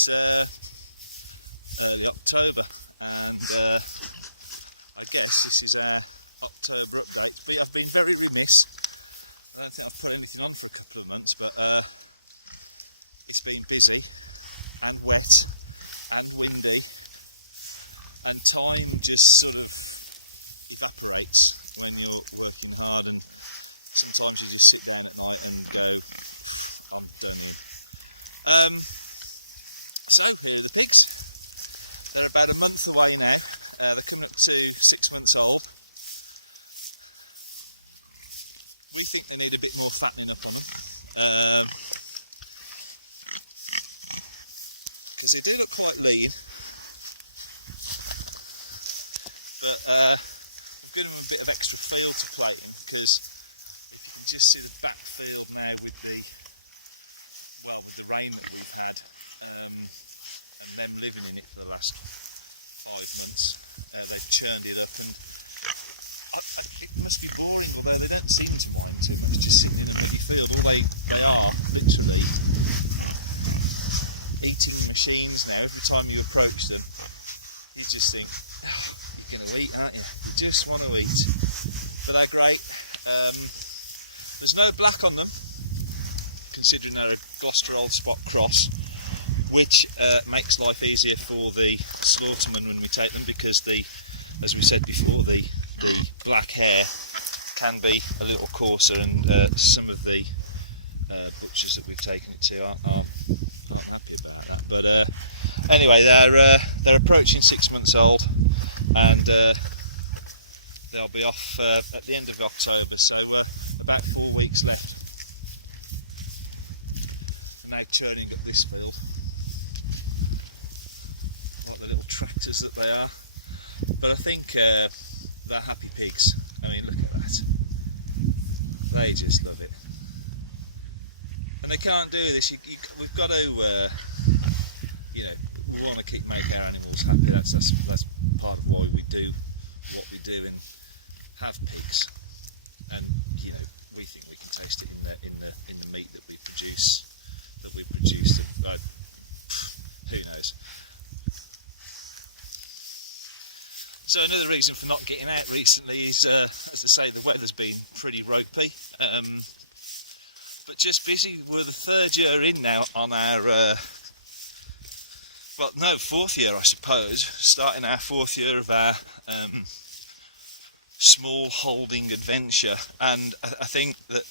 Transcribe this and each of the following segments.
It's early October, and I guess this is our October update. We have been very remiss. I don't think I've put anything on for a couple of months, but it's been busy and wet and windy, and time just sort of evaporates when you're working hard, and sometimes you just sit down at night and go, I'm done. So, the pigs, they're about a month away now. They're coming up to 6 months old. We think they need a bit more fattening up on them. Because they do look quite lean. But give them a bit of extra field to play in, because you just see the back field now with the rain that we've had. Them living in it for the last 5 months, and then churned it up. It must be boring, although they don't seem to want to. It's just sitting in a mini field, and they are literally eating machines now. Every time you approach them, you just think, you're going to eat, aren't you? Just want to eat. But they're great. There's no black on them, considering they're a Gloucester Old Spot cross, which makes life easier for the slaughterman when we take them, because as we said before, the black hair can be a little coarser, and some of the butchers that we've taken it to aren't happy about that. But anyway, they're approaching 6 months old, and they'll be off at the end of October, so about 4 weeks left. And now churning up this speed, like the little tractors that they are. But I think they're happy pigs. I mean, look at that. They just love it. And they can't do this. We've got to, we want to keep making our animals happy. That's part of why we do what we do and have pigs. And we think we can taste it in the meat that we produce. Who knows? So another reason for not getting out recently is, as I say, the weather's been pretty ropey. But just busy. We're the 3rd year in now on our, 4th year I suppose, starting our 4th year of our smallholding adventure. And I think that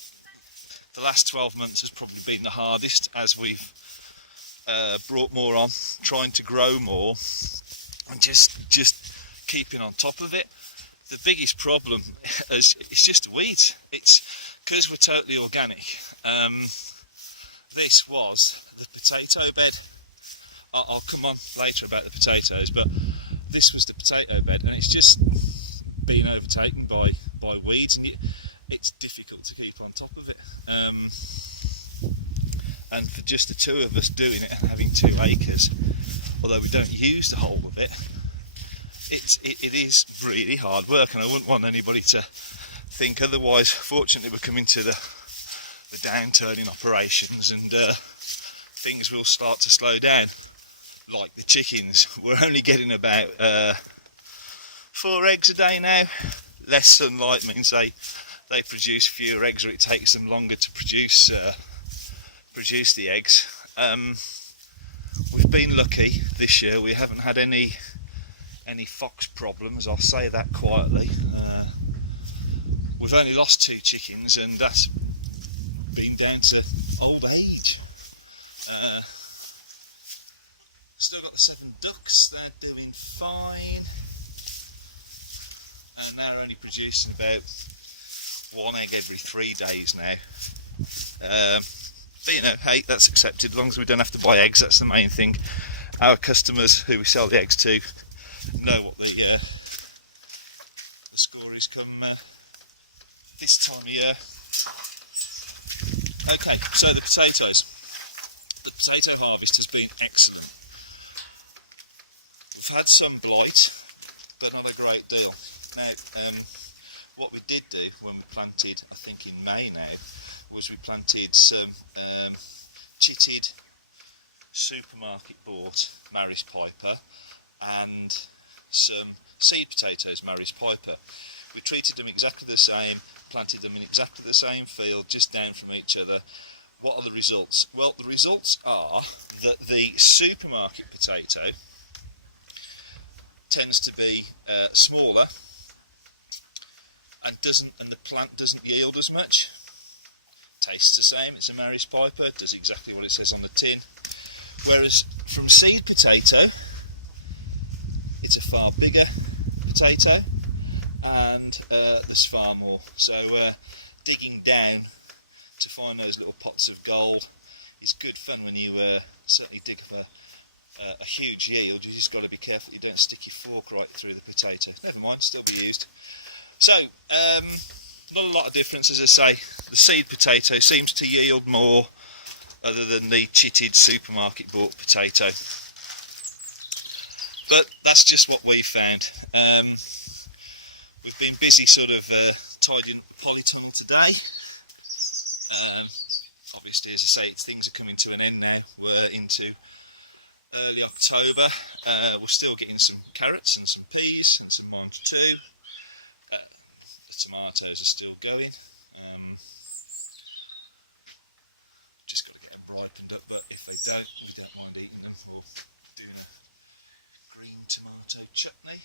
the last 12 months has probably been the hardest, as we've brought more on, trying to grow more, and just keeping on top of it. The biggest problem is just the weeds. It's because we're totally organic. This was the potato bed. I'll come on later about the potatoes, but this was the potato bed, and it's just been overtaken by weeds, and it's difficult to keep on top of it. And for just the two of us doing it and having 2 acres, although we don't use the whole of it, it is really hard work, and I wouldn't want anybody to think otherwise. Fortunately, we're coming to the downturn in operations, and things will start to slow down. Like the chickens, we're only getting about 4 eggs a day now. Less sunlight means they produce fewer eggs, or it takes them longer to produce the eggs. We've been lucky this year. We haven't had any fox problems, I'll say that quietly. We've only lost 2 chickens, and that's been down to old age. Still got the 7 ducks, they're doing fine, and they're only producing about 1 egg every 3 days now. But hey, that's accepted, as long as we don't have to buy eggs. That's the main thing. Our customers who we sell the eggs to know what the score is come this time of year. Okay, so the potatoes. The potato harvest has been excellent. We've had some blight, but not a great deal. Now, what we did do when we planted, I think in May now, was we planted some chitted supermarket bought Maris Piper and some seed potatoes Maris Piper. We treated them exactly the same, planted them in exactly the same field, just down from each other. What are the results? Well, the results are that the supermarket potato tends to be smaller and the plant doesn't yield as much. Tastes the same, it's a Maris Piper, does exactly what it says on the tin. Whereas from seed potato, it's a far bigger potato and there's far more. So digging down to find those little pots of gold is good fun when you certainly dig up a huge yield. You just got to be careful you don't stick your fork right through the potato. Never mind, still be used. So, not a lot of difference, as I say. The seed potato seems to yield more other than the chitted supermarket bought potato. But that's just what we found. We've been busy sort of tidying polyton today. Obviously, as I say, things are coming to an end now. We're into early October. We're still getting some carrots and some peas and some lime too. The tomatoes are still going. Just got to get them ripened up, but if they don't, we don't mind eating them. We'll do a green tomato chutney.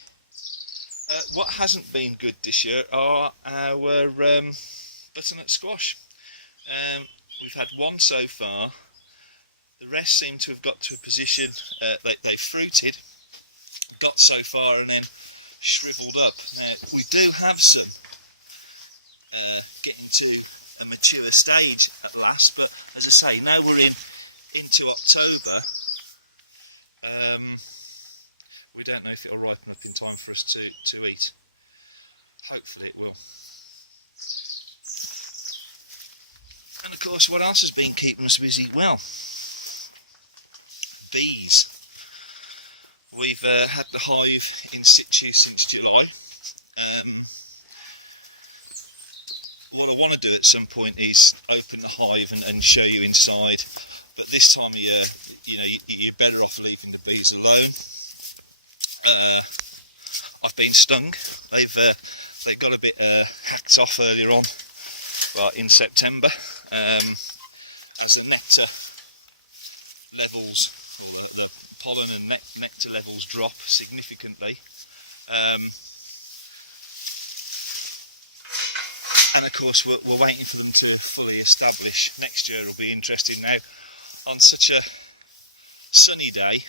What hasn't been good this year are our butternut squash. We've had one so far. The rest seem to have got to a position, they fruited, got so far and then shriveled up. We do have some getting to a mature stage at last, but as I say, now we're into October, we don't know if it'll ripen up in time for us to eat. Hopefully it will. And of course, what else has been keeping us busy? Well, bees. We've had the hive in situ since July. What I want to do at some point is open the hive and show you inside, but this time of year, you're better off leaving the bees alone. I've been stung. They got a bit hacked off earlier on, well, in September, as the nectar levels, the pollen and nectar levels drop significantly. And of course we're waiting for them to fully establish. Next year will be interesting. Now, on such a sunny day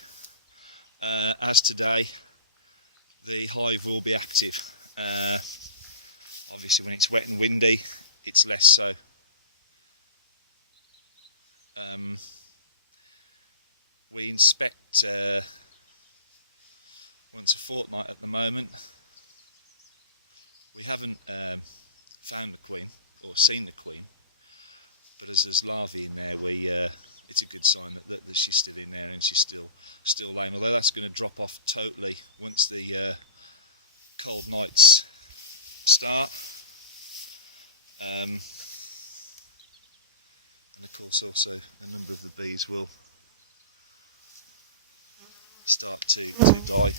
as today, the hive will be active. Obviously when it's wet and windy, it's less so. We inspect once a fortnight at the moment. We haven't found the queen or seen the queen, but as there's larvae in there, it's a good sign that she's still in there and she's still laying. Although that's going to drop off totally once the cold nights start. Of course, also a number of the bees will start to die.